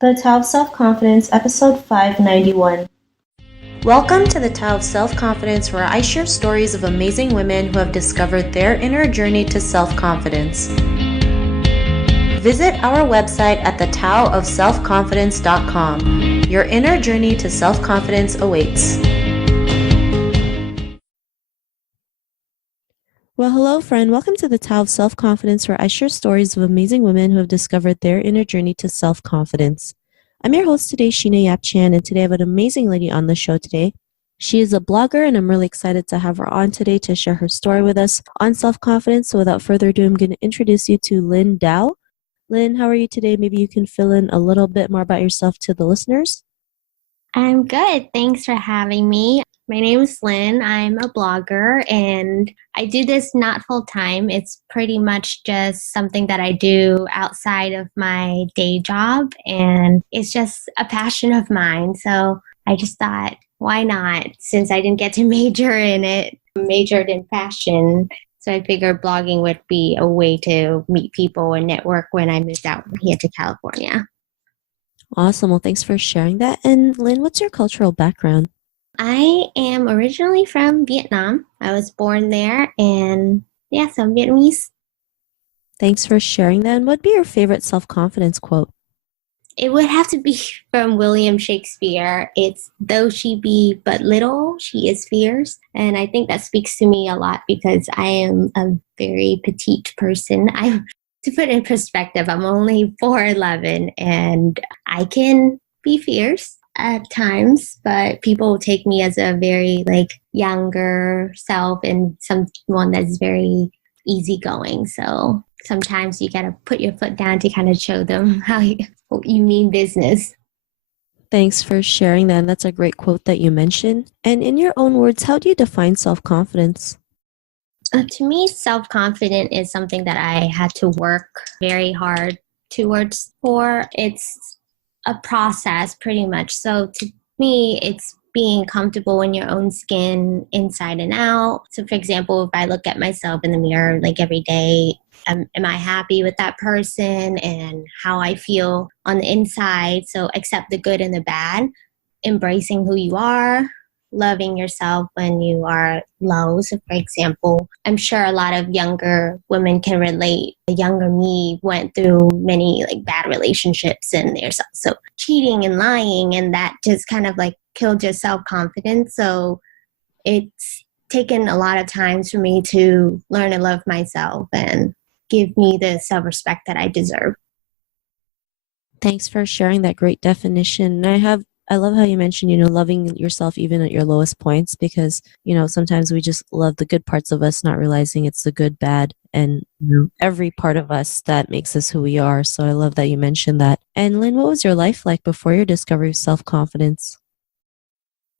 The Tao of Self-Confidence, episode 591. Welcome to the Tao of Self-Confidence, where I share stories of amazing women who have discovered their inner journey to self-confidence. Visit our website at thetaoofselfconfidence.com. Your inner journey to self-confidence awaits. Well, hello, friend. Welcome to the Tao of Self-Confidence, where I share stories of amazing women who have discovered their inner journey to self-confidence. I'm your host today, Sheena Yap Chan, and today I have an amazing lady on the show today. She is a blogger, and I'm really excited to have her on today to share her story with us on self-confidence. So without further ado, I'm going to introduce you to Linh Dao. Linh, how are you today? Maybe you can fill in a little bit more about yourself to the listeners. I'm good. Thanks for having me. My name is Lynn. I'm a blogger and I do this not full time. It's pretty much just something that I do outside of my day job, and it's just a passion of mine. So I just thought, why not? Since I didn't get to major in it, I majored in fashion. So I figured blogging would be a way to meet people and network when I moved out here to California. Awesome. Well, thanks for sharing that. And Lynn, what's your cultural background? I am originally from Vietnam. I was born there, and so I'm Vietnamese. Thanks for sharing that. And what'd be your favorite self-confidence quote? It would have to be from William Shakespeare. It's, though she be but little, she is fierce. And I think that speaks to me a lot because I am a very petite person. To put it in perspective, I'm only 4'11", and I can be fierce at times, but people take me as a very younger self and someone that's very easygoing. So sometimes you gotta put your foot down to kind of show them how you mean business. Thanks for sharing that. And that's a great quote that you mentioned. And in your own words, how do you define self-confidence? To me, self-confident is something that I had to work very hard towards for. It's a process pretty much. So to me, it's being comfortable in your own skin inside and out. So for example, if I look at myself in the mirror every day, am I happy with that person and how I feel on the inside? So accept the good and the bad, embracing who you are, loving yourself when you are low. So for example, I'm sure a lot of younger women can relate. The younger me went through many bad relationships, and there's also cheating and lying, and that just kind of killed your self-confidence. So it's taken a lot of times for me to learn to love myself and give me the self-respect that I deserve. Thanks for sharing that great definition. I love how you mentioned, loving yourself even at your lowest points, because, sometimes we just love the good parts of us, not realizing it's the good, bad, and every part of us that makes us who we are. So I love that you mentioned that. And Lynn, what was your life like before your discovery of self-confidence?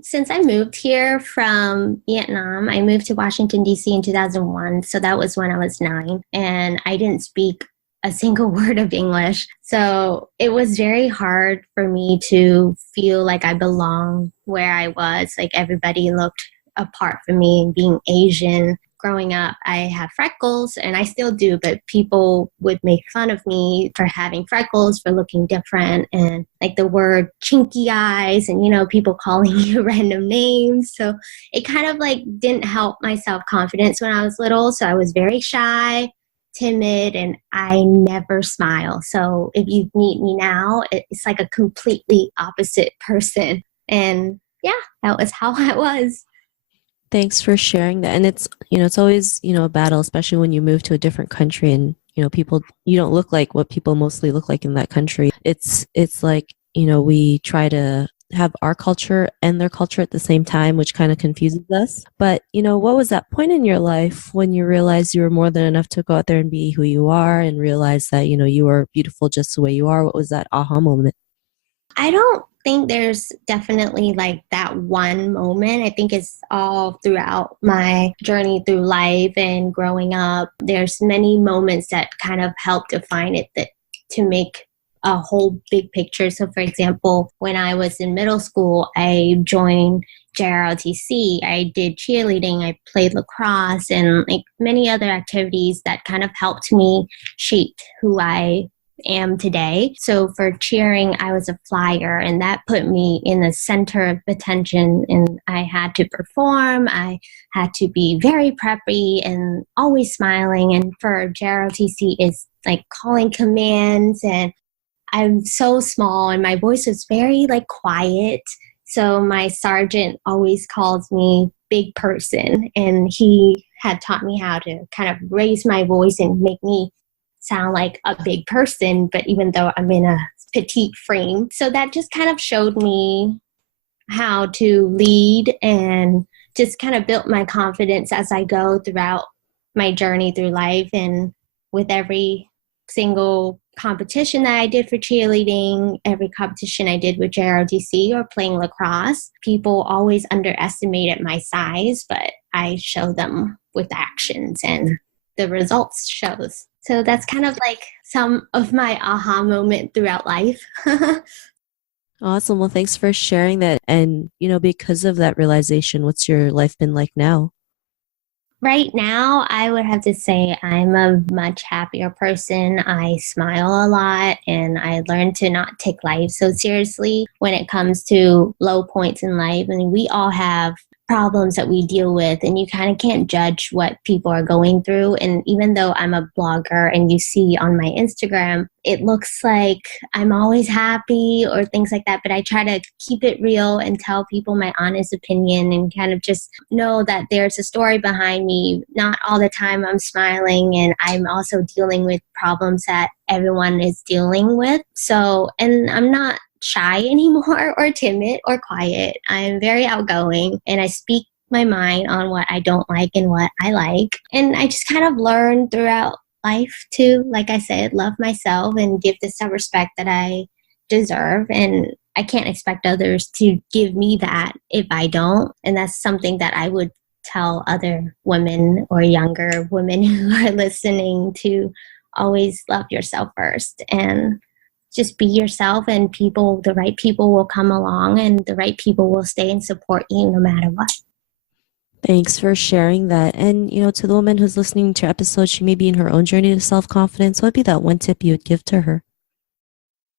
Since I moved here from Vietnam, I moved to Washington, D.C. in 2001. So that was when I was 9, and I didn't speak a single word of English. So it was very hard for me to feel like I belong where I was. Everybody looked apart from me, and being Asian. Growing up, I have freckles, and I still do, but people would make fun of me for having freckles, for looking different, and the word chinky eyes, and people calling you random names. So it kind of didn't help my self-confidence when I was little. So I was very shy, timid, and I never smile. So if you meet me now, it's a completely opposite person. And that was how I was. Thanks for sharing that. And it's always, a battle, especially when you move to a different country and, people, you don't look like what people mostly look like in that country. It's we try to have our culture and their culture at the same time, which kind of confuses us. But, what was that point in your life when you realized you were more than enough to go out there and be who you are and realize that, you are beautiful just the way you are? What was that aha moment? I don't think there's definitely that one moment. I think it's all throughout my journey through life and growing up. There's many moments that kind of help define it, that to make a whole big picture. So for example, when I was in middle school, I joined JROTC. I did cheerleading, I played lacrosse, and many other activities that kind of helped me shape who I am today. So for cheering, I was a flyer, and that put me in the center of attention, and I had to perform. I had to be very preppy and always smiling. And for JROTC, it's like calling commands, and I'm so small and my voice was very like quiet. So my sergeant always calls me big person, and he had taught me how to kind of raise my voice and make me sound like a big person, but even though I'm in a petite frame. So that just kind of showed me how to lead and just kind of built my confidence as I go throughout my journey through life. And with every single competition that I did for cheerleading, every competition I did with JROTC or playing lacrosse, people always underestimated my size, but I show them with actions and the results shows. So that's kind of like some of my aha moment throughout life. Awesome. Well, thanks for sharing that. And, because of that realization, what's your life been like now? Right now, I would have to say I'm a much happier person. I smile a lot, and I learned to not take life so seriously when it comes to low points in life. I mean, we all have problems that we deal with, and you kind of can't judge what people are going through. And even though I'm a blogger and you see on my Instagram, it looks like I'm always happy or things like that, but I try to keep it real and tell people my honest opinion and kind of just know that there's a story behind me. Not all the time I'm smiling, and I'm also dealing with problems that everyone is dealing with. So, and I'm not shy anymore or timid or quiet. I'm very outgoing, and I speak my mind on what I don't like and what I like. And I just kind of learned throughout life to, like I said, love myself and give the self-respect that I deserve. And I can't expect others to give me that if I don't. And that's something that I would tell other women or younger women who are listening to always love yourself first and just be yourself, and the right people will come along, and the right people will stay and support you no matter what. Thanks for sharing that. And, to the woman who's listening to your episode, she may be in her own journey to self-confidence. What would be that one tip you would give to her?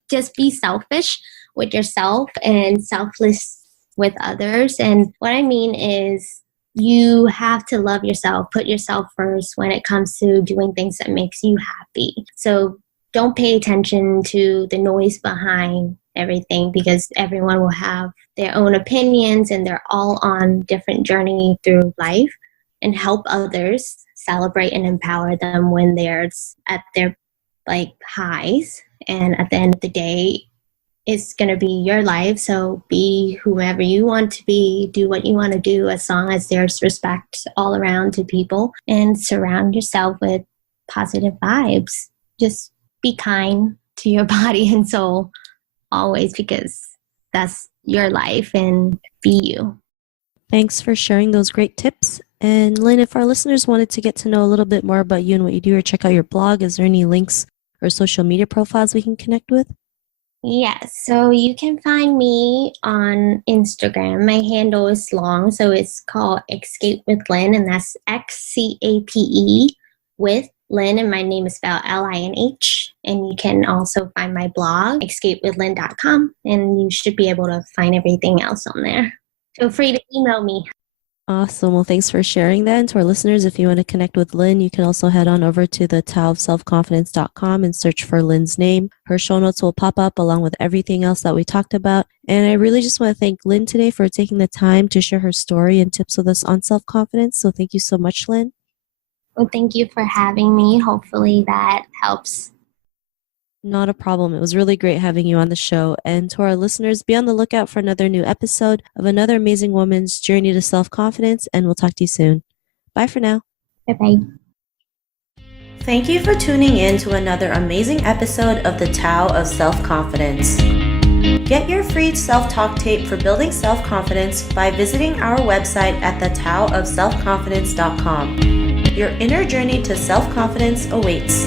Just be selfish with yourself and selfless with others. And what I mean is you have to love yourself, put yourself first when it comes to doing things that makes you happy. So don't pay attention to the noise behind everything, because everyone will have their own opinions and they're all on different journey through life. And help others, celebrate and empower them when they're at their highs. And at the end of the day, it's going to be your life. So be whomever you want to be, do what you want to do, as long as there's respect all around to people, and surround yourself with positive vibes. Just be kind to your body and soul always, because that's your life, and be you. Thanks for sharing those great tips. And Lynn, if our listeners wanted to get to know a little bit more about you and what you do, or check out your blog, is there any links or social media profiles we can connect with? Yes, so you can find me on Instagram. My handle is long, so it's called XcapewithLinh, and that's XCAPE with Lynn, and my name is spelled LINH. And you can also find my blog, XcapewithLinh.com, and you should be able to find everything else on there. Feel free to email me. Awesome. Well, thanks for sharing that. And to our listeners, if you want to connect with Lynn, you can also head on over to the taoofselfconfidence.com and search for Lynn's name. Her show notes will pop up along with everything else that we talked about. And I really just want to thank Lynn today for taking the time to share her story and tips with us on self-confidence. So thank you so much, Lynn. Well, thank you for having me. Hopefully that helps. Not a problem. It was really great having you on the show. And to our listeners, be on the lookout for another new episode of another amazing woman's journey to self-confidence, and we'll talk to you soon. Bye for now. Bye-bye. Thank you for tuning in to another amazing episode of the Tao of Self-Confidence. Get your free self-talk tape for building self-confidence by visiting our website at thetaoofselfconfidence.com. Your inner journey to self-confidence awaits.